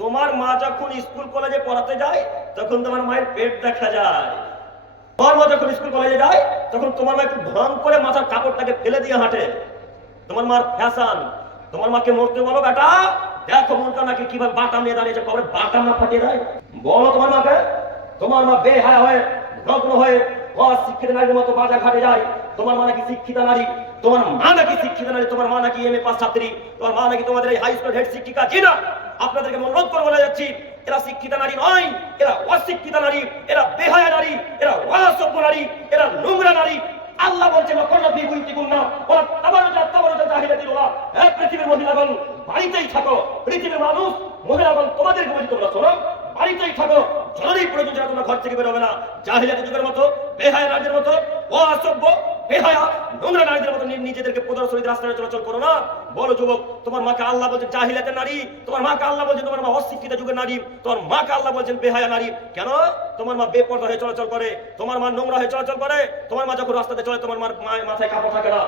তোমার মা যখন স্কুল কলেজে পড়াতে যায় তখন তোমার মায়ের পেট দেখা যায়। তোমার মা যখন স্কুল কলেজে যায় তখন তোমার মা একটু ঢং করে মাথার কাপড়টাকে ফেলে দিয়ে হাঁটে। তোমার মার ফ্যাশন। তোমার মাকে মরতে বলো, বেটা দেখো মনটা নাকি কিভাবে বাটাম নিয়ে দাঁড়িয়েছে, কবে বাটাম না ফাটিয়ে দেয়। বলো তোমার মাকে। তোমার মা বেহায়া হয়ে নগ্ন হয়ে অশিক্ষিত নারীর মতো বাজার ঘাটে যায়। তোমার মা নাকি শিক্ষিত নারী, তোমার মা নাকি শিক্ষিত নারী, তোমার মা নাকি এমএ পাস ছাত্রী, তোমার মা নাকি তোমাদের এই হাই স্কুল হেড শিক্ষিকা। জি না, আপনাদেরকে অনুরোধ করে বলে যাচ্ছি, এরা শিক্ষিত নারী নয়, এরা অশিক্ষিত নারী, এরা বেহায়া নারী, এরা অসভ্য নারী, এরা নোংরা নারী। আল্লাহ বলছেন পৃথিবীর মহিলাগণ বাড়িতেই থাকো। পৃথিবীর মানুষ মহিলাগণ তোমাদেরকে বলছি, তোমরা শোনো, বাড়িতেই থাকো। জরুরি প্রয়োজন ছাড়া তোমরা ঘর থেকে বেরোবে না। জাহিলিয়াতের যুগের মতো বেহায়া নারীদের মতো অসভ্য বেহায়া নোংরা নারীদের মতো নিজেদেরকে প্রদর্শনী রাস্তায় চলাচল করো না। বলো যুবক, তোমার মাকে আল্লাহ বলছেন জাহিলিয়াতের নারী, তোমার মাকে আল্লাহ বলছেন তোমার মা অশিক্ষিত যুগের নারী, তোমার মাকে আল্লাহ বলছেন বেহায়া নারী। কেন? তোমার মা বেপরদা হয়ে চলাচল করে, তোমার মা নোংরা হয়ে চলাচল করে, তোমার মা যখন রাস্তাতে চলে তোমার মার মাথায় কাপড় থাকে না।